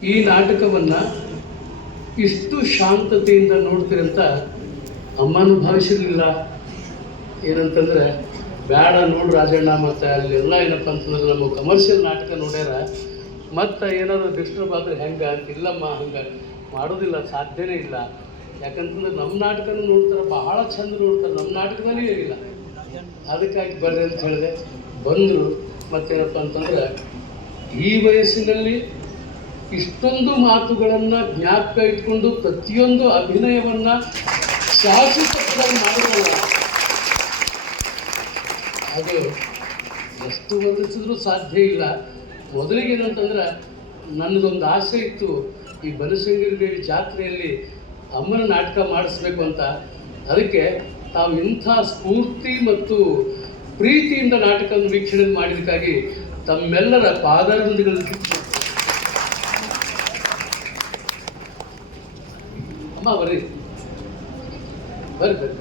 ಈ ನಾಟಕವನ್ನು ಇಷ್ಟು ಶಾಂತತೆಯಿಂದ ನೋಡ್ತೀರಂತ ಅಮ್ಮನೂ ಭಾವಿಸಿರಲಿಲ್ಲ. ಏನಂತಂದ್ರೆ ಬೇಡ ನೋಡು ರಾಜಣ್ಣ, ಮತ್ತು ಅಲ್ಲೆಲ್ಲ ಏನಪ್ಪ ಅಂತಂದ್ರೆ ನಮ್ಮ ಕಮರ್ಷಿಯಲ್ ನಾಟಕ ನೋಡ್ಯಾರ, ಮತ್ತು ಏನಾದರೂ ಡಿಸ್ಟರ್ಬ್ ಆದರೆ ಹೆಂಗೆ ಅಂತ. ಇಲ್ಲಮ್ಮ, ಹಂಗೆ ಮಾಡೋದಿಲ್ಲ, ಸಾಧ್ಯನೇ ಇಲ್ಲ. ಯಾಕಂತಂದ್ರೆ ನಮ್ಮ ನಾಟಕನೂ ನೋಡ್ತಾರೆ, ಬಹಳ ಚಂದ ನೋಡ್ತಾರೆ, ನಮ್ಮ ನಾಟಕದಲ್ಲಿ ಇಲ್ಲ. ಅದಕ್ಕಾಗಿ ಬರ್ರಿ ಅಂತ ಹೇಳಿದೆ, ಬಂದರು. ಮತ್ತೇನಪ್ಪ ಅಂತಂದ್ರೆ ಈ ವಯಸ್ಸಿನಲ್ಲಿ ಇಷ್ಟೊಂದು ಮಾತುಗಳನ್ನು ಜ್ಞಾಪಕ ಇಟ್ಕೊಂಡು ಪ್ರತಿಯೊಂದು ಅಭಿನಯವನ್ನು ಶಾಶ್ವತವಾಗಿ ಮಾಡಿರಲ್ಲ. ಅದು ಎಷ್ಟು ವರ್ಣಿಸಿದ್ರೂ ಸಾಧ್ಯ ಇಲ್ಲ. ಮೊದಲಿಗೆ ಏನಂತಂದ್ರೆ ನನ್ನದೊಂದು ಆಸೆ ಇತ್ತು, ಈ ಬನಶಂಕರಿ ದೇವಿ ಜಾತ್ರೆಯಲ್ಲಿ ಅಮ್ಮನ ನಾಟಕ ಮಾಡಿಸ್ಬೇಕು ಅಂತ. ಅದಕ್ಕೆ ತಾವು ಇಂಥ ಸ್ಫೂರ್ತಿ ಮತ್ತು ಪ್ರೀತಿಯಿಂದ ನಾಟಕವನ್ನು ವೀಕ್ಷಣೆ ಮಾಡಿದ್ದಕ್ಕಾಗಿ ತಮ್ಮೆಲ್ಲರ ಪಾದಾರವಿಂದಗಳಲ್ಲಿ ಅಮ್ಮ ಬರ್ರಿ ಬರ್ರಿ ಬರ್ರಿ.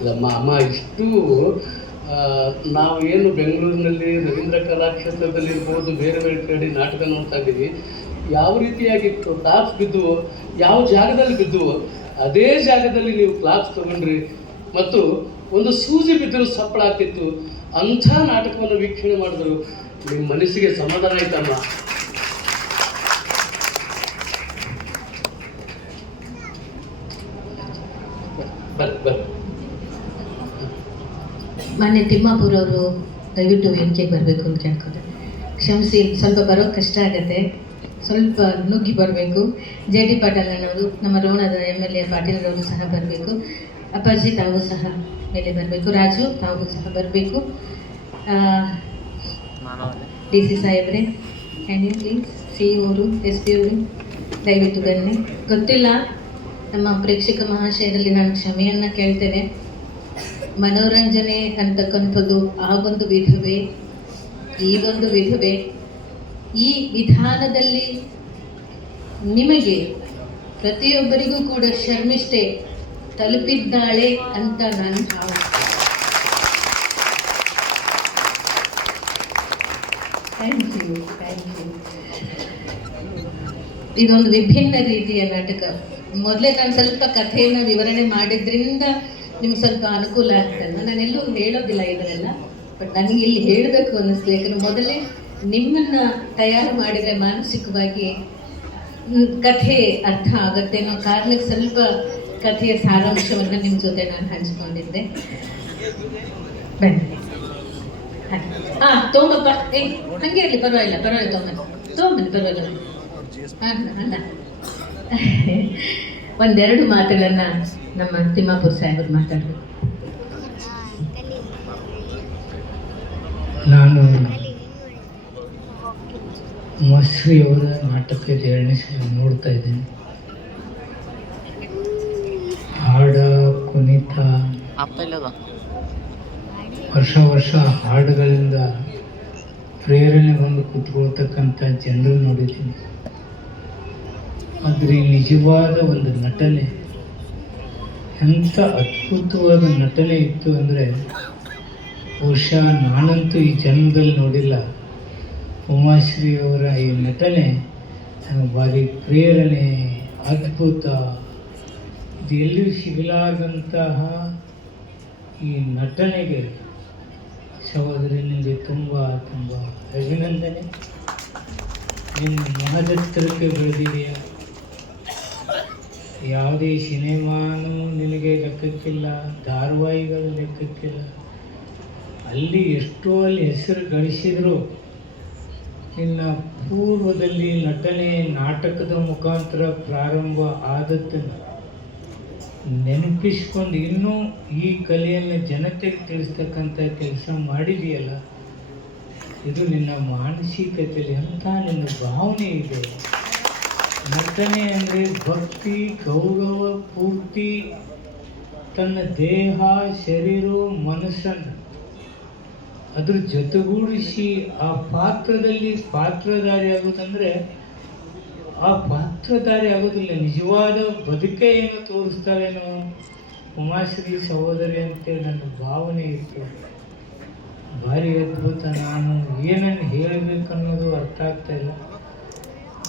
ಇಲ್ಲಮ್ಮ, ಅಮ್ಮ ಇಷ್ಟು ನಾವು ಏನು ಬೆಂಗಳೂರಿನಲ್ಲಿ ರವೀಂದ್ರ ಕಲಾಕ್ಷೇತ್ರದಲ್ಲಿ ಇರ್ಬೋದು, ಬೇರೆ ಬೇರೆ ಕಡೆ ನಾಟಕ ನೋಡ್ತಾ ಇದ್ದೀವಿ. ಯಾವ ರೀತಿಯಾಗಿತ್ತು ಕ್ಲಾಸ್ ಬಿದ್ದುವೋ, ಯಾವ ಜಾಗದಲ್ಲಿ ಬಿದ್ದುವೋ ಅದೇ ಜಾಗದಲ್ಲಿ ನೀವು ಕ್ಲಾಸ್ ತೊಗೊಂಡ್ರಿ, ಮತ್ತು ಒಂದು ಸೂಜಿ ಬಿದ್ದರೂ ಸಪ್ಪಳ ಆಗ್ತಿತ್ತು. ಅಂಥ ನಾಟಕವನ್ನು ವೀಕ್ಷಣೆ ಮಾಡಿದ್ರು, ನಿಮ್ಮ ಮನಸ್ಸಿಗೆ ಸಮಾಧಾನ ಆಯ್ತಮ್ಮ. ಬರ್ರಿ ಬರ್ರಿ. ಮಾನ್ಯ ತಿಮ್ಮಾಪುರ ಅವರು ದಯವಿಟ್ಟು ವೇದಿಕೆಗೆ ಬರಬೇಕು ಅಂತ ಕೇಳ್ಕೊಂಡೆ. ಕ್ಷಮಿಸಿ, ಸ್ವಲ್ಪ ಬರೋಕ್ಕೆ ಕಷ್ಟ ಆಗುತ್ತೆ, ಸ್ವಲ್ಪ ನುಗ್ಗಿ ಬರಬೇಕು. JD ಪಾಟೀಲ್ ಅನ್ನೋರು, ನಮ್ಮ ರೋಣದ MLA ಪಾಟೀಲ್ರವರು ಸಹ ಬರಬೇಕು. ಅಪ್ಪಾಜಿ ತಾವು ಸಹ ಮೇಲೆ ಬರಬೇಕು. ರಾಜು ತಾವು ಸಹ ಬರಬೇಕು. DC ಸಾಹೇಬ್ರೆ, ಕ್ಯಾನ್ ಯು ಪ್ಲೀಸ್? CO ಅವರು, SP ಅವರು ದಯವಿಟ್ಟು ಬನ್ನಿ. ಗೊತ್ತಿಲ್ಲ, ನಮ್ಮ ಪ್ರೇಕ್ಷಕ ಮಹಾಶಯರಲ್ಲಿ ನಾನು ಕ್ಷಮೆಯನ್ನು ಕೇಳ್ತೇನೆ. ಮನೋರಂಜನೆ ಅಂತಕ್ಕಂಥದ್ದು ಆ ಒಂದು ವಿಧವೇ, ಈ ಒಂದು ವಿಧವೇ. ಈ ವಿಧಾನದಲ್ಲಿ ನಿಮಗೆ ಪ್ರತಿಯೊಬ್ಬರಿಗೂ ಕೂಡ ಶರ್ಮಿಷ್ಠೆ ತಲುಪಿದ್ದಾಳೆ ಅಂತ ನಾನು ಭಾವ. Thank you. ಇದೊಂದು ವಿಭಿನ್ನ ರೀತಿಯ ನಾಟಕ. ಮೊದಲೇ ನಾನು ಸ್ವಲ್ಪ ಕಥೆಯನ್ನು ವಿವರಣೆ ಮಾಡಿದ್ರಿಂದ ನಿಮ್ಗೆ ಸ್ವಲ್ಪ ಅನುಕೂಲ ಆಗ್ತಲ್ಲ. ನಾನೆಲ್ಲೂ ಹೇಳೋದಿಲ್ಲ ಇದನ್ನೆಲ್ಲ, ಬಟ್ ನನಗೆ ಇಲ್ಲಿ ಹೇಳಬೇಕು ಅನ್ನಿಸ್ತು. ಯಾಕಂದರೆ ಮೊದಲೇ ನಿಮ್ಮನ್ನು ತಯಾರು ಮಾಡಿದರೆ ಮಾನಸಿಕವಾಗಿ ಕಥೆ ಅರ್ಥ ಆಗುತ್ತೆ ಅನ್ನೋ ಕಾರಣಕ್ಕೆ ಸ್ವಲ್ಪ ಕಥೆಯ ಸಾರಾಂಶವನ್ನು ನಿಮ್ಮ ಜೊತೆ ನಾನು ಹಂಚಿಕೊಂಡಿದ್ದೆ. ಬನ್ನಿ. ಹಾಂ, ತೊಗೊಂಬಪ್ಪ. ಹಾಗೆ ಇರಲಿ, ಪರವಾಗಿಲ್ಲ ತೊಗೊಂಬನ್ನಿ, ಪರವಾಗಿಲ್ಲ. ಅಲ್ಲ, ಒಂದೆರಡು ಮಾತುಗಳನ್ನು ನಮ್ಮ ತಿಮ್ಮಾಪುರ ಸಾಹೇಬರು ಮಾತಾಡಬೇಕು. ನಾನು ಮಶ್ರಿಯವರ ನಾಟಕದ 2ನೇ ಸಲ ನೋಡ್ತಾ ಇದ್ದೇನೆ. ಹಾಡ ಕುಣಿತ, ವರ್ಷ ಹಾಡುಗಳಿಂದ ಪ್ರೇರಣೆ ಬಂದು ಕೂತ್ಕೊಳ್ತಕ್ಕಂಥ ಜನರು ನೋಡಿದ್ದೀನಿ. ಆದರೆ ನಿಜವಾದ ಒಂದು ನಟನೆ, ಎಂಥ ಅದ್ಭುತವಾದ ನಟನೆ ಇತ್ತು ಅಂದರೆ ಬಹುಶಃ ನಾನಂತೂ ಈ ಜನ್ಮದಲ್ಲಿ ನೋಡಿಲ್ಲ. ಉಮಾಶ್ರೀಯವರ ಈ ನಟನೆ ನನಗೆ ಭಾರಿ ಪ್ರೇರಣೆ, ಅದ್ಭುತ. ಇದು ಎಲ್ಲಿಯೂ ಸಿಗಲಾದಂತಹ ಈ ನಟನೆಗೆ ಸಹೋದರಿ ನಿಮಗೆ ತುಂಬ ಅಭಿನಂದನೆ. ನಿನ್ನ ಮಹದತ್ತರಕ್ಕೆ ಬೆಳೆದಿದೆಯಾ. ಯಾವುದೇ ಸಿನಿಮಾನೂ ನಿನಗೆ ಲೆಕ್ಕಕ್ಕಿಲ್ಲ, ಧಾರಾವಾಹಿಗಳು ಲೆಕ್ಕಕ್ಕಿಲ್ಲ. ಅಲ್ಲಿ ಎಷ್ಟೋ ಅಲ್ಲಿ ಹೆಸರು ಗಳಿಸಿದರೂ ನಿನ್ನ ಪೂರ್ವದಲ್ಲಿ ನಟನೆ ನಾಟಕದ ಮುಖಾಂತರ ಪ್ರಾರಂಭ ಆದದ್ದನ್ನು ನೆನಪಿಸ್ಕೊಂಡು ಇನ್ನೂ ಈ ಕಲೆಯನ್ನು ಜನತೆಗೆ ತಿಳಿಸ್ತಕ್ಕಂಥ ಕೆಲಸ ಮಾಡಿದೆಯಲ್ಲ, ಇದು ನಿನ್ನ ಮಾನಸಿಕತೆಯಲ್ಲಿ ಅಂತ ನಿನ್ನ ಭಾವನೆ ಇದೆ. ನಟನೆ ಅಂದರೆ ಭಕ್ತಿ, ಗೌರವ ಪೂರ್ತಿ ತನ್ನ ದೇಹ, ಶರೀರ, ಮನಸ್ಸನ್ನು ಅದ್ರ ಜೊತೆಗೂಡಿಸಿ ಆ ಪಾತ್ರದಲ್ಲಿ ಪಾತ್ರಧಾರಿ ಆಗೋದಂದರೆ ಆ ಪಾತ್ರಧಾರಿ ಆಗೋದಿಲ್ಲ, ನಿಜವಾದ ಬದುಕೆ ಏನೋ ತೋರಿಸ್ತಾರೇನೋ ಉಮಾಶ್ರೀ ಸಹೋದರಿ ಅಂತೇಳಿ ನನ್ನ ಭಾವನೆ ಇತ್ತು. ಭಾರಿ ಅದ್ಭುತ. ನಾನು ಏನನ್ನು ಹೇಳಬೇಕನ್ನೋದು ಅರ್ಥ ಆಗ್ತಾ ಇಲ್ಲ.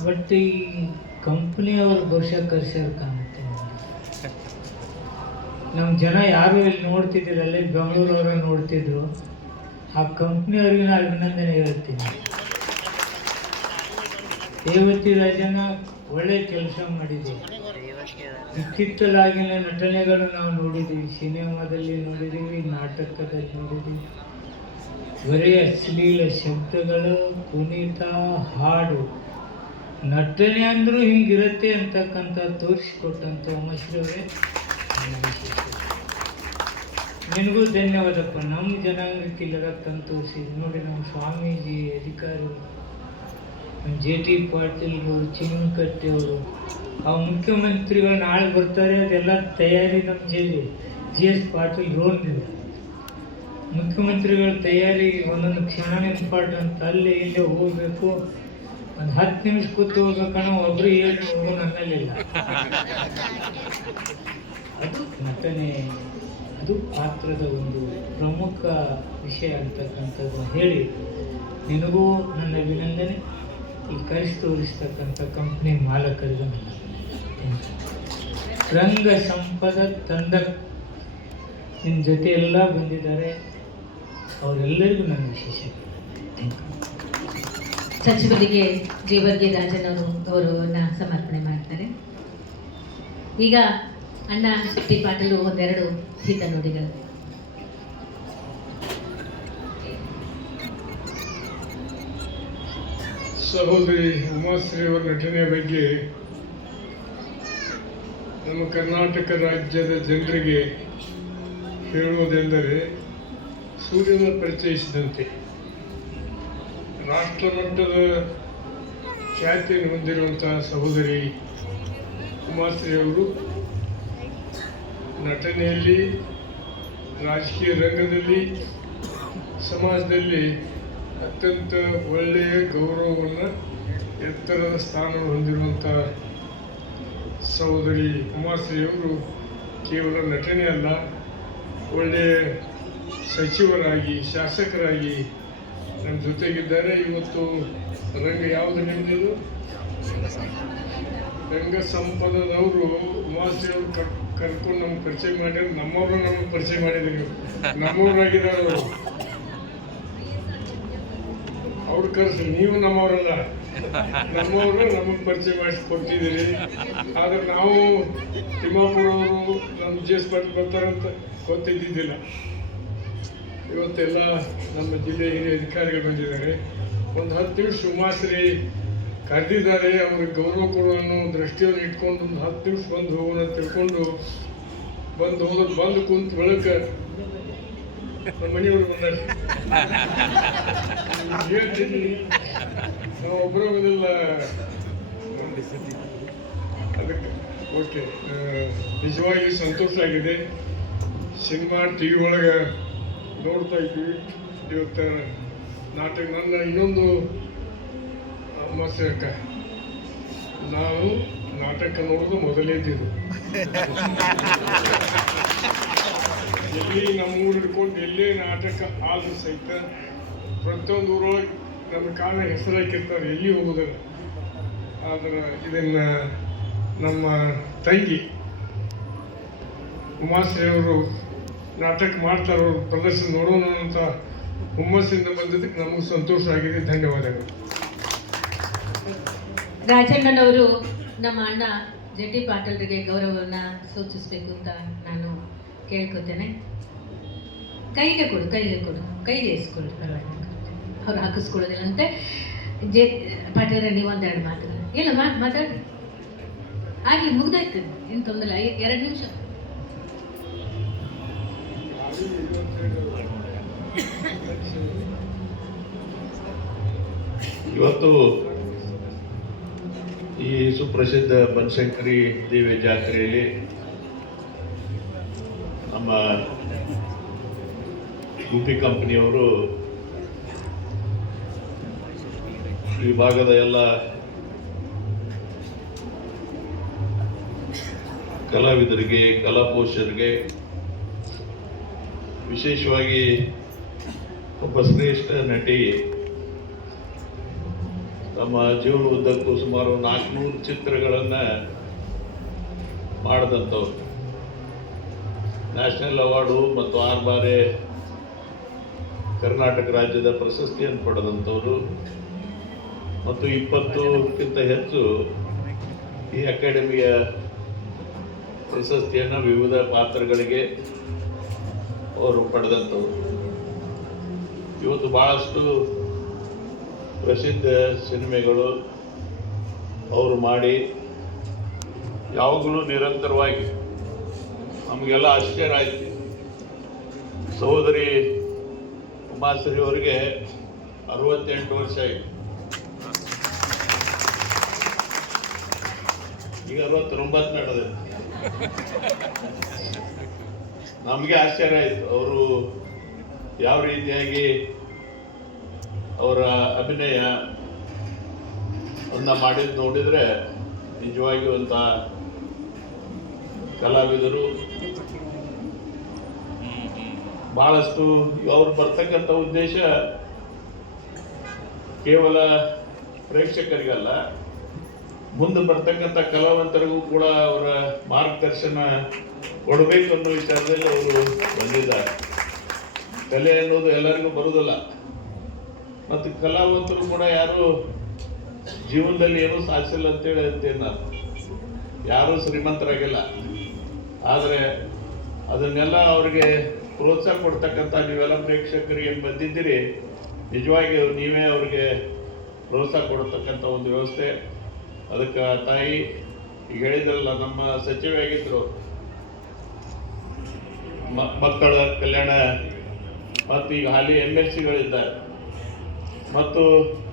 ಬಟ್ ಈ ಕಂಪ್ನಿಯವ್ರ ಬಹುಶಃ ಕರ್ಸ್ಯಾರ ಕಾಣುತ್ತೆ. ನಮ್ಮ ಜನ ಯಾರು ಇಲ್ಲಿ ನೋಡ್ತಿದ್ದಿರಲ್ಲ, ಬೆಂಗಳೂರವ್ರ ನೋಡ್ತಿದ್ರು. ಆ ಕಂಪ್ನಿಯವ್ರಿಗೆ ನಾನು ಅಭಿನಂದನೆ ಹೇಳ್ತೀನಿ. ರೇವತಿ ರಾಜನ ಒಳ್ಳೆ ಕೆಲಸ ಮಾಡಿದೆ. ಇತ್ತಿತ್ತಲಾಗಿನ ನಟನೆಗಳು ನಾವು ನೋಡಿದ್ದೀವಿ, ಸಿನಿಮಾದಲ್ಲಿ ನೋಡಿದ್ದೀವಿ, ನಾಟಕದಲ್ಲಿ ನೋಡಿದ್ದೀವಿ. ಬರೀ ಅಶ್ಲೀಲ ಶಬ್ದಗಳು, ಕುಣಿತ, ಹಾಡು, ನಟನೆ ಅಂದರೂ ಹಿಂಗಿರುತ್ತೆ ಅಂತಕ್ಕಂಥ ತೋರಿಸಿಕೊಟ್ಟಂಥ ಉಮಾಶ್ರೀ ಅವರೇ ನಿನಗೂ ಧನ್ಯವಾದಪ್ಪ. ನಮ್ಮ ಜನಾಂಗಕ್ಕೆ ಇಲ್ಲದ ತಂದು ತೋರಿಸಿದ್ರು ನೋಡಿ. ನಮ್ಮ ಸ್ವಾಮೀಜಿ, ಅಧಿಕಾರಿ, JT ಪಾಟೀಲ್ರು, ಚಿನ್ನಕಟ್ಟೆಯವರು, ಆ ಮುಖ್ಯಮಂತ್ರಿಗಳು ನಾಳೆ ಬರ್ತಾರೆ. ಅದೆಲ್ಲ ತಯಾರಿ ನಮ್ಮ GS ಪಾಟೀಲ್ ರೋಡ್ನಿದೆ. ಮುಖ್ಯಮಂತ್ರಿಗಳ ತಯಾರಿ ಒಂದೊಂದು ಕ್ಷಣ ಇಂಪಾರ್ಟೆಂಟ್. ಅಲ್ಲಿ ಇಲ್ಲೇ ಹೋಗ್ಬೇಕು, ಒಂದು 10 ನಿಮಿಷ ಕೂತು ಹೋಗ್ಬೇಕನ್ನೋ ಒಬ್ರು ಹೇಳಿ ಹೋಗೋ ನನ್ನಲ್ಲಿಲ್ಲ. ಅದು ನಟನೆ, ಅದು ಪಾತ್ರದ ಒಂದು ಪ್ರಮುಖ ವಿಷಯ ಅಂತಕ್ಕಂಥದ್ದು ಹೇಳಿ ನಿನಗೂ ನನ್ನ ಅಭಿನಂದನೆ. ಈ ಕರೆಸಿ ತೋರಿಸ್ತಕ್ಕಂಥ ಕಂಪ್ನಿ ಮಾಲಕರಿಗೂ ನನ್ನ ರಂಗ ಸಂಪದ ತಂಡ ನಿನ್ನ ಜೊತೆ ಎಲ್ಲ ಬಂದಿದ್ದಾರೆ, ಅವರೆಲ್ಲರಿಗೂ ನನ್ನ ವಿಶೇಷ ಸಚಿವರಿಗೆ ಜೀವರ್ಗಿ ರಾಜನ್ ಅವರು ಗೌರವವನ್ನು ಸಮರ್ಪಣೆ ಮಾಡ್ತಾರೆ. ಈಗ ಅಣ್ಣ ಟಿ ಪಾಟೀಲ್ ಒಂದೆರಡು ಹಿತ ನುಡಿಗಳು. ಸಹೋದರಿ ಉಮಾಶ್ರೀ ಅವರ ನಟನೆಯ ಬಗ್ಗೆ ನಮ್ಮ ಕರ್ನಾಟಕ ರಾಜ್ಯದ ಜನರಿಗೆ ಹೇಳುವುದೆಂದರೆ, ಸೂರ್ಯನ ಪರಿಚಯಿಸಿದಂತೆ ರಾಷ್ಟ್ರಮಟ್ಟದ ಖ್ಯಾತಿಯನ್ನು ಹೊಂದಿರುವಂತಹ ಸಹೋದರಿ ಉಮಾಶ್ರೀ ಅವರು ನಟನೆಯಲ್ಲಿ, ರಾಜಕೀಯ ರಂಗದಲ್ಲಿ, ಸಮಾಜದಲ್ಲಿ ಅತ್ಯಂತ ಒಳ್ಳೆಯ ಗೌರವವನ್ನು, ಎತ್ತರದ ಸ್ಥಾನವನ್ನು ಹೊಂದಿರುವಂಥ ಸಹೋದರಿ ಉಮಾಶ್ರೀಯವರು ಕೇವಲ ನಟನೆ ಅಲ್ಲ, ಒಳ್ಳೆಯ ಸಚಿವರಾಗಿ, ಶಾಸಕರಾಗಿ ನಮ್ಮ ಜೊತೆಗಿದ್ದಾರೆ. ಇವತ್ತು ರಂಗ ಯಾವುದು ನಿಮ್ಮದು? ರಂಗ ಸಂಪದದವರು ಉಮಾಶ್ರೀಯವರು ಕರ್ಕೊಂಡು ನಮ್ಗೆ ಪರಿಚಯ ಮಾಡಿದ್ರೆ, ನಮ್ಮವರು ನಮಗೆ ಪರಿಚಯ ಮಾಡಿದ್ರು, ನಮ್ಮವರಾಗಿದ್ದಾರೆ ಅವರು. ಅವ್ರು ಕರೆಸಿ, ನೀವು ನಮ್ಮವರಲ್ಲ, ನಮ್ಮವರು ನಮಗೆ ಪರಿಚಯ ಮಾಡಿಸ್ಕೊಡ್ತಿದ್ದೀರಿ. ಆದರೆ ನಾವು ತಿಮ್ಮಾಪುರವರು ನಮ್ಮ GS ಪಾಟೀಲ್ ಬರ್ತಾರಂತ ಗೊತ್ತಿದ್ದಿದ್ದಿಲ್ಲ. ಇವತ್ತೆಲ್ಲ ನಮ್ಮ ಜಿಲ್ಲೆಯ ಹಿರಿಯ ಅಧಿಕಾರಿಗಳು ಬಂದಿದ್ದಾರೆ. ಒಂದು 10 ನಿಮಿಷ ಉಮಾಶ್ರೀ ಕರೆದಿದ್ದಾರೆ, ಅವ್ರಿಗೆ ಗೌರವ ಕೊಡುವ ದೃಷ್ಟಿಯನ್ನು ಇಟ್ಕೊಂಡು ಒಂದು 10 ನಿಮಿಷ ಬಂದು ಹೋಗೋಣ ತಿಳ್ಕೊಂಡು ಬಂದು ಕುಂತು ಬೆಳಕ ನಮ್ಮ ಮನೆಯವರು ಬಂದಾರೆ. ಹೇಳ್ತೀನಿ, ನಾವು ಒಬ್ಬರೋಗೋದಿಲ್ಲ. ಅದಕ್ಕೆ ಓಕೆ, ನಿಜವಾಗಿ ಸಂತೋಷ ಆಗಿದೆ. ಸಿನಿಮಾ TV ಒಳಗೆ ನೋಡ್ತಾ ಇದ್ವಿ. ಇವತ್ತು ನಾಟಕ ನನ್ನ ಇನ್ನೊಂದು ಅಕ್ಕ, ನಾನು ನಾಟಕ ನೋಡೋದು ಮೊದಲೇದಿದ್ದು. ಎಲ್ಲಿ ನಮ್ಮೂರು ಹಿಡ್ಕೊಂಡು ಎಲ್ಲೇ ನಾಟಕ ಆದ್ರೂ ಸಹಿತ ಪ್ರತಿಯೊಂದು ಊರೊಳಗೆ ನನ್ನ ಕಾಲ ಹೆಸರು ಹಾಕಿರ್ತಾರೆ, ಎಲ್ಲಿ ಹೋಗೋದಿಲ್ಲ. ಆದ್ರೆ ಇದನ್ನು ನಮ್ಮ ತಂಗಿ ಉಮಾಶ್ರೀ ಅವರು ನಾಟಕ ಮಾಡ್ತಾರೆ, ಅವರು ಪ್ರದರ್ಶನ ನೋಡೋಣ ಅಂತ ಹುಮ್ಮಸ್ಸಿಂದ ಬಂದಿದ್ದಕ್ಕೆ ನಮಗೂ ಸಂತೋಷ ಆಗಿದೆ. ಧನ್ಯವಾದಗಳು. ರಾಜಣ್ಣನವರು ನಮ್ಮ ಅಣ್ಣ JT ಪಾಟೀಲ್ರಿಗೆ ಗೌರವವನ್ನು ಸೂಚಿಸಬೇಕು ಅಂತ ನಾನು ಕೇಳ್ಕೊತೇನೆ. ಕೈಗೆ ಕೊಡು, ಕೈಗೆ ಇಸ್ಕೊಳ್ಳಿ, ಪರವಾಗಿಲ್ಲ. ಅವ್ರು ಹಾಕಿಸ್ಕೊಳ್ಳೋದಿಲ್ಲಂತೆ. ಪಾಟೀಲ್ರೆ ನೀವು ಒಂದೆರಡು ಮಾತುಗಳು ಇಲ್ಲ ಮಾತಾಡಿ, ಆಗಲಿ, ಮುಗ್ದಾಯ್ತು, ಏನು ತೊಂದರೆ. 2 ನಿಮಿಷ. ಇವತ್ತು ಈ ಸುಪ್ರಸಿದ್ಧ ಬನಶಂಕರಿ ದೇವಿ ಜಾತ್ರೆಯಲ್ಲಿ ನಮ್ಮ ಗುಬ್ಬಿ ಕಂಪನಿಯವರು ಈ ಭಾಗದ ಎಲ್ಲ ಕಲಾವಿದರಿಗೆ, ಕಲಾಪೋಷರಿಗೆ, ವಿಶೇಷವಾಗಿ ಒಬ್ಬ ಶ್ರೇಷ್ಠ ನಟಿ ತಮ್ಮ ಜೀವನ ಉದ್ದಕ್ಕೂ ಸುಮಾರು 400 ಚಿತ್ರಗಳನ್ನು ಮಾಡಿದಂಥವ್ರು, ನ್ಯಾಷನಲ್ ಅವಾರ್ಡು ಮತ್ತು 6 ಬಾರಿ ಕರ್ನಾಟಕ ರಾಜ್ಯದ ಪ್ರಶಸ್ತಿಯನ್ನು ಪಡೆದಂಥವರು ಮತ್ತು 20ಕ್ಕಿಂತ ಹೆಚ್ಚು ಈ ಅಕಾಡೆಮಿಯ ಪ್ರಶಸ್ತಿಯನ್ನು ವಿವಿಧ ಪಾತ್ರಗಳಿಗೆ ಅವರು ಪಡೆದಂಥವ್ರು. ಇವತ್ತು ಭಾಳಷ್ಟು ಪ್ರಸಿದ್ಧ ಸಿನಿಮೆಗಳು ಅವರು ಮಾಡಿ ಯಾವಾಗಲೂ ನಿರಂತರವಾಗಿ ನಮಗೆಲ್ಲ ಆಶ್ಚರ್ಯ ಆಯ್ತು. ಸಹೋದರಿ ಉಮಾಶ್ರೀ ಅವರಿಗೆ 68 ವರ್ಷ ಆಯಿತು, ಈಗ 69 ನಡೆದಿದೆ. ನಮಗೆ ಆಶ್ಚರ್ಯ ಆಯಿತು ಅವರು ಯಾವ ರೀತಿಯಾಗಿ ಅವರ ಅಭಿನಯ ಅನ್ನ ಮಾಡಿದ್ದು ನೋಡಿದರೆ ನಿಜವಾಗಿಯೂ ಅಂತ ಕಲಾವಿದರು ಬಹಳಷ್ಟು. ಅವ್ರು ಬರ್ತಕ್ಕಂಥ ಉದ್ದೇಶ ಕೇವಲ ಪ್ರೇಕ್ಷಕರಿಗಲ್ಲ, ಮುಂದೆ ಬರ್ತಕ್ಕಂಥ ಕಲಾವಂತರಿಗೂ ಕೂಡ ಅವರ ಮಾರ್ಗದರ್ಶನ ಕೊಡಬೇಕು ಅನ್ನೋ ವಿಚಾರದಲ್ಲಿ ಅವರು ಬಂದಿದ್ದಾರೆ. ಕಲೆ ಅನ್ನೋದು ಎಲ್ಲರಿಗೂ ಬರುವುದಿಲ್ಲ, ಮತ್ತು ಕಲಾವಂತರು ಕೂಡ ಯಾರು ಜೀವನದಲ್ಲಿ ಏನೂ ಸಾಧಿಸಿಲ್ಲ ಅಂತೇಳಿ ಅಂತೇನು ನಾನು, ಯಾರೂ ಶ್ರೀಮಂತರಾಗಿಲ್ಲ. ಆದರೆ ಅದನ್ನೆಲ್ಲ ಅವರಿಗೆ ಪ್ರೋತ್ಸಾಹ ಕೊಡ್ತಕ್ಕಂಥ ನೀವೆಲ್ಲ ಪ್ರೇಕ್ಷಕರಿಗೆ ಏನು ಬಂದಿದ್ದೀರಿ, ನಿಜವಾಗಿ ನೀವೇ ಅವರಿಗೆ ಪ್ರೋತ್ಸಾಹ ಕೊಡ್ತಕ್ಕಂಥ ಒಂದು ವ್ಯವಸ್ಥೆ. ಅದಕ್ಕೆ ತಾಯಿ ಈಗ ಹೇಳಿದ್ರಲ್ಲ, ನಮ್ಮ ಸಚಿವೆ ಆಗಿದ್ರು ಮಕ್ಕಳ ಕಲ್ಯಾಣ ಮತ್ತು ಈಗ ಹಾಲಿ MLCಗಳಿದ್ದಾರೆ. ಮತ್ತು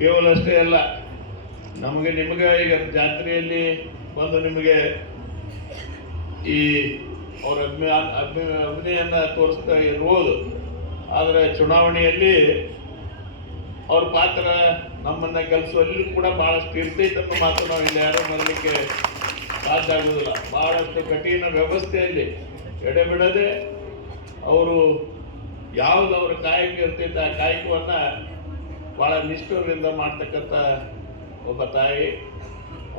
ಕೇವಲ ಅಷ್ಟೇ ಅಲ್ಲ, ನಿಮಗೆ ಈಗ ಜಾತ್ರೆಯಲ್ಲಿ ಬಂದು ನಿಮಗೆ ಈ ಅವರ ಅಭಿನಯನ ತೋರಿಸ್ತಾ ಇರ್ಬೋದು, ಆದರೆ ಚುನಾವಣೆಯಲ್ಲಿ ಅವ್ರ ಪಾತ್ರ ನಮ್ಮನ್ನು ಗೆಲ್ಲಿಸುವಲ್ಲಿ ಕೂಡ ಭಾಳಷ್ಟು ಇರ್ತೈತೆ ಅನ್ನೋ ಮಾತು ನಾವು ಇಲ್ಲಿ ಯಾರೂ ಬರಲಿಕ್ಕೆ ಸಾಧ್ಯ ಆಗೋದಿಲ್ಲ. ಭಾಳಷ್ಟು ಕಠಿಣ ವ್ಯವಸ್ಥೆಯಲ್ಲಿ ಎಡೆಬಿಡದೆ ಅವರು ಯಾವುದು ಅವ್ರ ಕಾಯಕ ಇರ್ತೈತೆ ಆ ಕಾಯಕವನ್ನು ಭಾಳ ನಿಷ್ಠುರದಿಂದ ಮಾಡ್ತಕ್ಕಂಥ ಒಬ್ಬ ತಾಯಿ.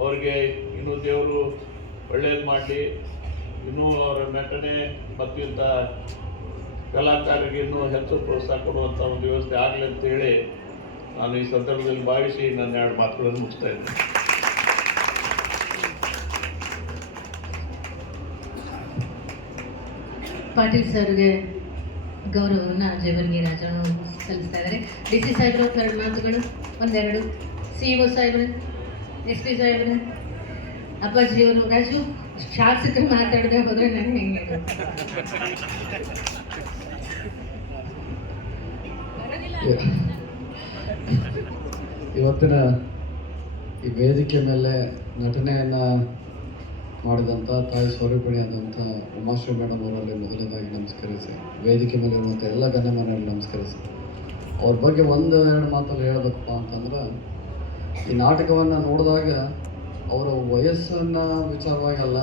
ಅವ್ರಿಗೆ ಇನ್ನೂ ದೇವರು ಒಳ್ಳೇದು ಮಾಡಲಿ, ಇನ್ನೂ ಅವರ ನಟನೆ ಮತ್ತು ಇಂಥ ಕಲಾಕಾರರಿಗೆ ಇನ್ನೂ ಹೆಚ್ಚು ಪ್ರೋತ್ಸಾಹ ಕೊಡುವಂಥ ಒಂದು ವ್ಯವಸ್ಥೆ ಆಗಲಿ ಅಂತೇಳಿ ನಾನು ಈ ಸಂದರ್ಭದಲ್ಲಿ ಭಾವಿಸಿ ನನ್ನ 2 ಮಾತುಗಳನ್ನು ಮುಗಿಸ್ತಾ ಇದ್ದೇನೆ. ಪಾಟೀಲ್ ಸರ್ಗೆ ಗೌರವವನ್ನು ಜೇವರ್ಗಿ ರಾಜಣ್ಣ ಸಲ್ಲಿಸ್ತಾ ಇದ್ದಾರೆ. DC ಸಾಹೇಬ್ರು 2 ಮಾತುಗಳು, 1-2. CO ಸಾಹೇಬ್ರೆ, SP ಸಾಹೇಬ್ರೆ, ಅಪ್ಪಾಜಿಯವರು. ರಾಜು, ಶಾಸಕರು ಮಾತಾಡದೆ ಹೋದರೆ ನಾನು ಹೆಂಗೆ? ಇವತ್ತಿನ ಈ ವೇದಿಕೆ ಮೇಲೆ ನಟನೆಯನ್ನು ಮಾಡಿದಂಥ ತಾಯಿ ಸ್ವರೂಪಿಣಿಯಾದಂಥ ಉಮಾಶ್ರೀ ಮೇಡಮ್ ಅವರಲ್ಲಿ ಮೊದಲನೇದಾಗಿ ನಮಸ್ಕರಿಸಿ, ವೇದಿಕೆ ಮೇಲೆ ಇರುವಂಥ ಎಲ್ಲ ಗಣ್ಯಮಾನ್ಯರಲ್ಲಿ ನಮಸ್ಕರಿಸಿ, ಅವ್ರ ಬಗ್ಗೆ 1-2 ಮಾತಲ್ಲಿ ಹೇಳಬೇಕಪ್ಪ ಅಂತಂದ್ರೆ, ಈ ನಾಟಕವನ್ನು ನೋಡಿದಾಗ ಅವರ ವಯಸ್ಸನ್ನು ವಿಚಾರವಾಗಲ್ಲ,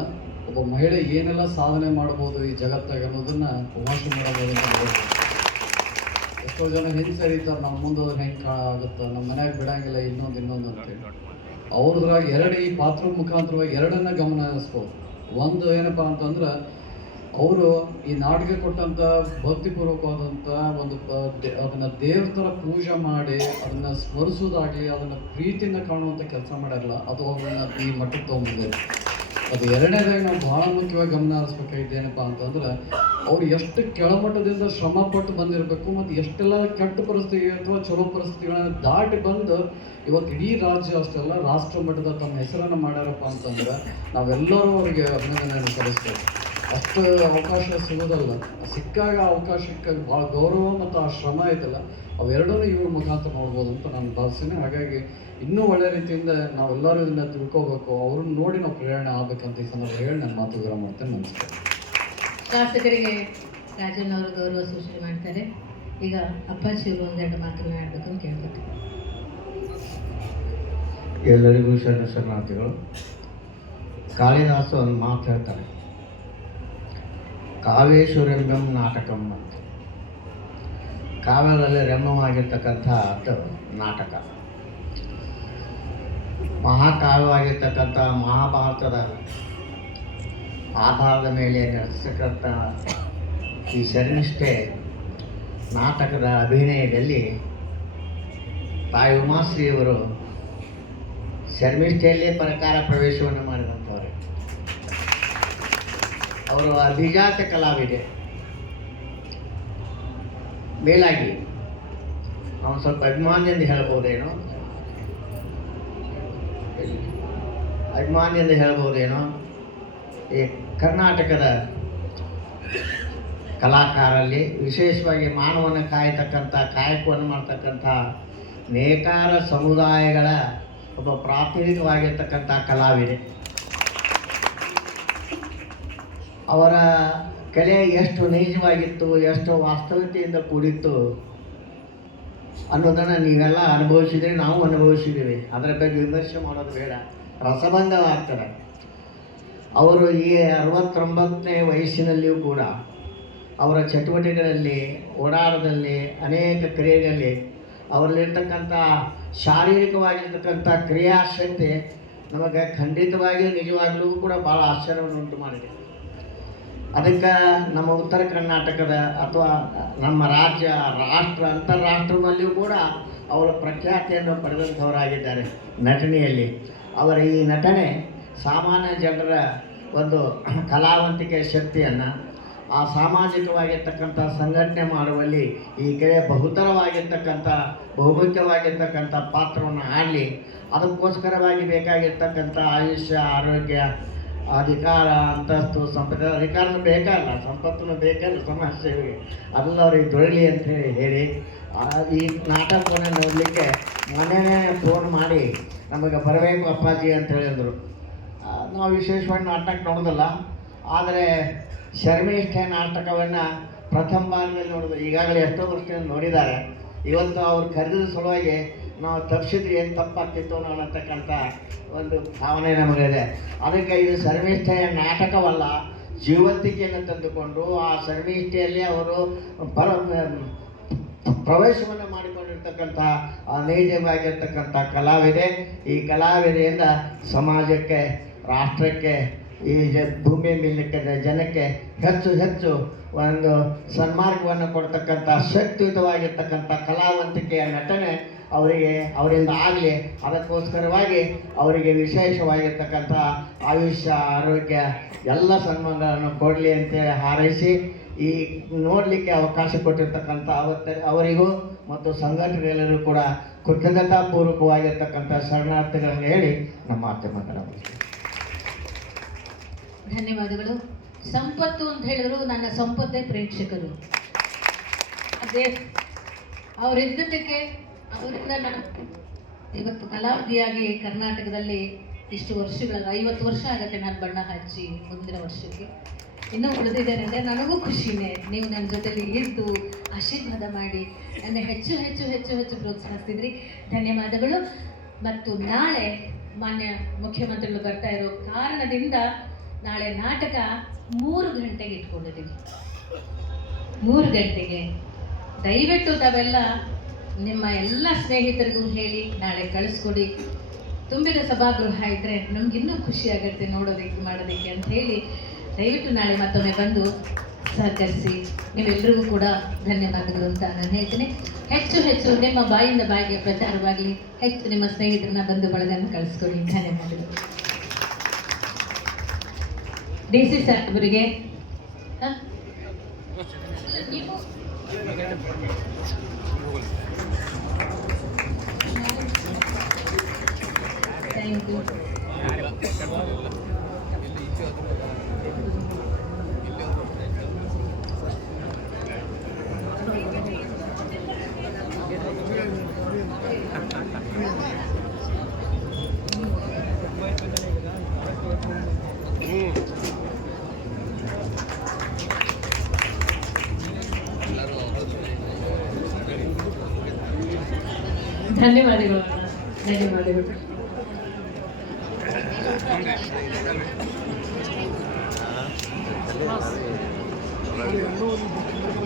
ಒಬ್ಬ ಮಹಿಳೆ ಏನೆಲ್ಲ ಸಾಧನೆ ಮಾಡ್ಬೋದು ಈ ಜಗತ್ತಾಗ ಅನ್ನೋದನ್ನು ಉಮಾಶ್ರೀ ಮೇಡಮ್ ಅವರಿಂದ ನೋಡ್ಬೋದು. ಎಷ್ಟೋ ಜನ ಹೆಂಗೆ ಸರಿತಾರೆ, ನಮ್ಮ ಮುಂದೆ ಹೆಂಗೆ ಆಗುತ್ತೆ, ನಮ್ಮ ಮನ್ಯಾಗ ಬಿಡಂಗಿಲ್ಲ, ಇನ್ನೊಂದು ಅಂತೇಳಿ. ಅವ್ರದ್ರಾಗ 2 ಈ ಪಾತ್ರ ಮುಖಾಂತರವಾಗಿ 2 ಗಮನ ಹರಿಸ್ಬೋದು. ಒಂದು ಏನಪ್ಪ ಅಂತಂದ್ರೆ, ಅವರು ಈ ನಾಟಕ ಕೊಟ್ಟಂಥ ಭಕ್ತಿಪೂರ್ವಕವಾದಂಥ ಒಂದು ಅದನ್ನು ದೇವ್ರ ಥರ ಪೂಜೆ ಮಾಡಿ ಅದನ್ನು ಸ್ಮರಿಸೋದಾಗಲಿ, ಅದನ್ನು ಪ್ರೀತಿಯಿಂದ ಕಾಣುವಂಥ ಕೆಲಸ ಮಾಡಿರಲ್ಲ, ಅದು ಅವ್ರನ್ನ ಈ ಮಟ್ಟಕ್ಕೆ ತೊಗೊಂಡಿದ್ದಾರೆ. ಅದು 2ನೇದಾಗಿ ನಾವು ಭಾಳ ಮುಖ್ಯವಾಗಿ ಗಮನ ಹರಿಸ್ಬೇಕಾಗಿದ್ದು ಏನಪ್ಪ ಅಂತಂದ್ರೆ, ಅವ್ರು ಎಷ್ಟು ಕೆಳಮಟ್ಟದಿಂದ ಶ್ರಮಪಟ್ಟು ಬಂದಿರಬೇಕು ಮತ್ತು ಎಷ್ಟೆಲ್ಲ ಕೆಟ್ಟ ಪರಿಸ್ಥಿತಿ ಅಥವಾ ಚಲೋ ಪರಿಸ್ಥಿತಿಗಳನ್ನು ದಾಟಿ ಬಂದು ಇವತ್ತು ಇಡೀ ರಾಜ್ಯ ಅಷ್ಟೆಲ್ಲ ರಾಷ್ಟ್ರ ಮಟ್ಟದ ತಮ್ಮ ಹೆಸರನ್ನು ಮಾಡ್ಯಾರಪ್ಪ ಅಂತಂದ್ರೆ ನಾವೆಲ್ಲರೂ ಅವರಿಗೆ ಅಭಿನಂದನೆಯನ್ನು ಸಲ್ಲಿಸ್ಬೇಕು. ಅಷ್ಟು ಅವಕಾಶ ಸಿಗೋದಲ್ಲ, ಸಿಕ್ಕಾಗ ಅವಕಾಶಕ್ಕೆ ಭಾಳ ಗೌರವ ಮತ್ತು ಆ ಶ್ರಮ ಐತಲ್ಲ, ಅವೆರಡನ್ನೂ ಇವ್ರ ಮುಖಾಂತರ ನೋಡ್ಬೋದು ಅಂತ ನಾನು ಭಾವಿಸ್ತೀನಿ. ಹಾಗಾಗಿ ಇನ್ನೂ ಒಳ್ಳೆ ರೀತಿಯಿಂದ ನಾವೆಲ್ಲರೂ ಇದನ್ನು ತಿಳ್ಕೋಬೇಕು, ಅವ್ರನ್ನ ನೋಡಿ ನಾವು ಪ್ರೇರಣೆ ಆಗ್ಬೇಕಂತ ಈ ಸಂದರ್ಭ ಹೇಳಿ ನನ್ನ ಮಾತು ವಿರಾಮ ಮಾಡ್ತೇನೆ. ನಮಸ್ಕಾರ. ಶಾಸಕರಿಗೆ ರಾಜಣ್ಣ ಅವರು ಗೌರವ ಸೂಚನೆ ಮಾಡ್ತಾರೆ. ಈಗ ಅಪ್ಪಾಜಿಯವರು 1-2 ಮಾತುಗಳನ್ನ ಆಡಬೇಕು ಅಂತ ಕೇಳಬೇಕು. ಎಲ್ಲರಿಗೂ ಶರಣಾರ್ಥಿಗಳು. ಕಾಳಿದಾಸ ಒಂದು ಮಾತು ಹೇಳ್ತಾರೆ, ಕಾವ್ಯೇಶ್ವರಂಗಂ ನಾಟಕಂ ಅಂತ. ಕಾವ್ಯದಲ್ಲಿ ರಮ್ಯವಾಗಿರ್ತಕ್ಕಂಥ ನಾಟಕ, ಮಹಾಕಾವ್ಯವಾಗಿರ್ತಕ್ಕಂಥ ಮಹಾಭಾರತದ ಆಧಾರದ ಮೇಲೆ ನಡೆಸತಕ್ಕಂಥ ಈ ಶರ್ಮಿಷ್ಠೆ ನಾಟಕದ ಅಭಿನಯದಲ್ಲಿ ತಾಯಿ ಉಮಾಶ್ರೀಯವರು ಶರ್ಮಿಷ್ಠೆಯಲ್ಲೇ ಪ್ರಕಾರ ಪ್ರವೇಶವನ್ನು ಮಾಡಿದಂಥವ್ರೆ. ಅವರು ಅಭಿಜಾತ ಕಲಾವಿದೆ. ಮೇಲಾಗಿ ನಾವು ಸ್ವಲ್ಪ ಅಭಿಮಾನಿಯಿಂದ ಹೇಳ್ಬೋದೇನೋ ಈ ಕರ್ನಾಟಕದ ಕಲಾಕಾರಲ್ಲಿ ವಿಶೇಷವಾಗಿ ಮಾನವನ ಕಾಯಕವನ್ನು ಮಾಡ್ತಕ್ಕಂಥ ನೇಕಾರ ಸಮುದಾಯಗಳ ಒಬ್ಬ ಪ್ರಾತಿನಿಧಿಕವಾಗಿರ್ತಕ್ಕಂಥ ಕಲಾವಿದೆ. ಅವರ ಕಲೆ ಎಷ್ಟು ನೈಜವಾಗಿತ್ತು, ಎಷ್ಟು ವಾಸ್ತವಿಕತೆಯಿಂದ ಕೂಡಿತ್ತು ಅನ್ನೋದನ್ನು ನೀವೆಲ್ಲ ಅನುಭವಿಸಿದರೆ, ನಾವು ಅನುಭವಿಸಿದ್ದೀವಿ. ಅದರ ಬಗ್ಗೆ ವಿಮರ್ಶೆ ಮಾಡೋದು ಬೇಡ, ರಸಭಂಗವಾಗ್ತದೆ. ಅವರು ಈ 69ನೇ ವಯಸ್ಸಿನಲ್ಲಿಯೂ ಕೂಡ ಅವರ ಚಟುವಟಿಕೆಗಳಲ್ಲಿ, ಓಡಾಟದಲ್ಲಿ, ಅನೇಕ ಕ್ರಿಯೆಗಳಲ್ಲಿ ಅವರಲ್ಲಿರ್ತಕ್ಕಂಥ ಶಾರೀರಿಕವಾಗಿರ್ತಕ್ಕಂಥ ಕ್ರಿಯಾಶಕ್ತಿ ನಮಗೆ ಖಂಡಿತವಾಗಿ ನಿಜವಾಗಲೂ ಕೂಡ ಭಾಳ ಆಶ್ಚರ್ಯವನ್ನು ಉಂಟು ಮಾಡಿದೆ. ಅದಕ್ಕೆ ನಮ್ಮ ಉತ್ತರ ಕರ್ನಾಟಕದ ಅಥವಾ ನಮ್ಮ ರಾಜ್ಯ, ರಾಷ್ಟ್ರ, ಅಂತಾರಾಷ್ಟ್ರದಲ್ಲಿಯೂ ಕೂಡ ಅವರು ಪ್ರಖ್ಯಾತಿಯನ್ನು ಪಡೆದಂಥವರಾಗಿದ್ದಾರೆ ನಟನೆಯಲ್ಲಿ. ಅವರ ಈ ನಟನೆ ಸಾಮಾನ್ಯ ಜನರ ಒಂದು ಕಲಾವಂತಿಕೆ ಶಕ್ತಿಯನ್ನು, ಆ ಸಾಮಾಜಿಕವಾಗಿರ್ತಕ್ಕಂಥ ಸಂಘಟನೆ ಮಾಡುವಲ್ಲಿ ಈ ಕಡೆ ಬಹುತರವಾಗಿರ್ತಕ್ಕಂಥ ಬಹುಮುಖ್ಯವಾಗಿರ್ತಕ್ಕಂಥ ಪಾತ್ರವನ್ನು ಆಡಲಿ. ಅದಕ್ಕೋಸ್ಕರವಾಗಿ ಬೇಕಾಗಿರ್ತಕ್ಕಂಥ ಆಯುಷ್ಯ, ಆರೋಗ್ಯ, ಅಧಿಕಾರ, ಅಂತಸ್ತು, ಸಂಪತ್ತು, ಅಧಿಕಾರನೂ ಬೇಕಲ್ಲ, ಸಂಪತ್ತೂ ಬೇಕಲ್ಲ ಸಮಾಜ ಸೇವೆಗೆ, ಅದೆಲ್ಲ ಅವ್ರಿಗೆ ದೊರಕಲಿ ಅಂತ ಹೇಳಿ ಈ ನಾಟಕವನ್ನು ನೋಡಲಿಕ್ಕೆ ಮನೆಯೇ ಫೋನ್ ಮಾಡಿ ನಮಗೆ ಬರಬೇಕು ಅಪ್ಪಾಜಿ ಅಂತ ಹೇಳಿದರು. ನಾವು ವಿಶೇಷವಾಗಿ ನಾಟಕ ನೋಡೋದಿಲ್ಲ, ಆದರೆ ಶರ್ಮಿಷ್ಠೆ ನಾಟಕವನ್ನು ಪ್ರಥಮ ಬಾರಿನಲ್ಲಿ ನೋಡೋದು. ಈಗಾಗಲೇ ಎಷ್ಟೋ ವರ್ಷದಿಂದ ನೋಡಿದ್ದಾರೆ. ಇವತ್ತು ಅವ್ರು ಕರೆದ ಸಲುವಾಗಿ ನಾವು ತಪ್ಪಿಸಿದ್ರೆ ಏನು ತಪ್ಪಾಗ್ತಿತ್ತು ಅನ್ನತಕ್ಕಂಥ ಒಂದು ಭಾವನೆ ನಮಗಿದೆ. ಅದಕ್ಕೆ ಇದು ಶರ್ಮಿಷ್ಠೆಯ ನಾಟಕವಲ್ಲ, ಜೀವಂತಿಕೆಯನ್ನು ತಂದುಕೊಂಡು ಆ ಶರ್ಮಿಷ್ಠೆಯಲ್ಲಿ ಅವರು ಪ್ರವೇಶವನ್ನು ಮಾಡಿಕೊಂಡಿರ್ತಕ್ಕಂಥ ನೈಜವಾಗಿರ್ತಕ್ಕಂಥ ಕಲಾವಿದೆ. ಈ ಕಲಾವಿದೆಯಿಂದ ಸಮಾಜಕ್ಕೆ, ರಾಷ್ಟ್ರಕ್ಕೆ, ಈ ಭೂಮಿ ಮೇಲಿನ ಜನಕ್ಕೆ ಹೆಚ್ಚು ಹೆಚ್ಚು ಒಂದು ಸನ್ಮಾರ್ಗವನ್ನು ಕೊಡ್ತಕ್ಕಂಥ ಶಕ್ತಿಯುತವಾಗಿರ್ತಕ್ಕಂಥ ಕಲಾವಂತಿಕೆಯ ನಟನೆ ಅವರಿಂದ ಆಗಲಿ. ಅದಕ್ಕೋಸ್ಕರವಾಗಿ ಅವರಿಗೆ ವಿಶೇಷವಾಗಿರ್ತಕ್ಕಂಥ ಆಯುಷ್ಯ, ಆರೋಗ್ಯ ಎಲ್ಲ ಸನ್ಮಾನಗಳನ್ನು ಕೊಡಲಿ ಅಂತೇಳಿ ಹಾರೈಸಿ ಈ ನೋಡಲಿಕ್ಕೆ ಅವಕಾಶ ಕೊಟ್ಟಿರ್ತಕ್ಕಂಥ ಅವರಿಗೂ ಮತ್ತು ಸಂಘಟನೆಗಳಿಗೂ ಕೂಡ ಕೃತಜ್ಞತಾಪೂರ್ವಕವಾಗಿರ್ತಕ್ಕಂಥ ಶರಣಾರ್ಥಿಗಳನ್ನು ಹೇಳಿ ನಮ್ಮ ಮಾಧ್ಯಮಗಳನ್ನು ಧನ್ಯವಾದಗಳು. ಸಂಪತ್ತು ಅಂತ ಹೇಳಿದ್ರು ನನ್ನ ಸಂಪತ್ತೇ ಪ್ರೇಕ್ಷಕರು. ಅದೇ ಅವರಿದ್ದಕ್ಕೆ ಅವರಿಂದ ನಾನು ಇವತ್ತು ಕಲಾವಿದೆಯಾಗಿ ಕರ್ನಾಟಕದಲ್ಲಿ ಇಷ್ಟು ವರ್ಷಗಳ 50 ವರ್ಷ ಆಗುತ್ತೆ ನಾನು ಬಣ್ಣ ಹಚ್ಚಿ. ಮುಂದಿನ ವರ್ಷಕ್ಕೆ ಇನ್ನೂ ಉಳಿದಿದ್ದೇನೆ ಅಂದರೆ ನನಗೂ ಖುಷಿನೇ. ನೀವು ನನ್ನ ಜೊತೆಲಿ ಇದ್ದು ಆಶೀರ್ವಾದ ಮಾಡಿ ನನ್ನ ಹೆಚ್ಚು ಹೆಚ್ಚು ಹೆಚ್ಚು ಹೆಚ್ಚು ಪ್ರೋತ್ಸಾಹಿಸ್ತಿದ್ರಿ. ಧನ್ಯವಾದಗಳು. ಮತ್ತು ನಾಳೆ ಮಾನ್ಯ ಮುಖ್ಯಮಂತ್ರಿಗಳು ಬರ್ತಾ ಇರೋ ಕಾರಣದಿಂದ ನಾಳೆ ನಾಟಕ 3 ಗಂಟೆಗೆ ಇಟ್ಕೊಂಡಿದ್ದೀವಿ. 3 ಗಂಟೆಗೆ ದಯವಿಟ್ಟು ತಾವೆಲ್ಲ ನಿಮ್ಮ ಎಲ್ಲ ಸ್ನೇಹಿತರಿಗೂ ಹೇಳಿ ನಾಳೆ ಕಳಿಸ್ಕೊಡಿ. ತುಂಬಿದ ಸಭಾಗೃಹ ಇದ್ದರೆ ನಮಗಿನ್ನೂ ಖುಷಿ ಆಗುತ್ತೆ ನೋಡೋದಕ್ಕೆ, ಮಾಡೋದಕ್ಕೆ ಅಂತ ಹೇಳಿ ದಯವಿಟ್ಟು ನಾಳೆ ಮತ್ತೊಮ್ಮೆ ಬಂದು ಸಹಕರಿಸಿ. ನೀವೆಲ್ಲರಿಗೂ ಕೂಡ ಧನ್ಯವಾದಗಳು ಅಂತ ನಾನು ಹೇಳ್ತೀನಿ. ಹೆಚ್ಚು ಹೆಚ್ಚು ನಿಮ್ಮ ಬಾಯಿಂದ ಬಾಯಿಗೆ ಪ್ರಚಾರವಾಗಲಿ. ಹೆಚ್ಚು ನಿಮ್ಮ ಸ್ನೇಹಿತರನ್ನ ಬಂದು ಬಳಗನ್ನು ಕಳಿಸ್ಕೊಡಿ. ಧನ್ಯವಾದಗಳು. DC ಸರ್ ಅವರಿಗೆ ಥ್ಯಾಂಕ್ ಯು. ಧನ್ಯವಾದಗಳು. ಧನ್ಯವಾದಗಳು. ಮಾತಾಡಿ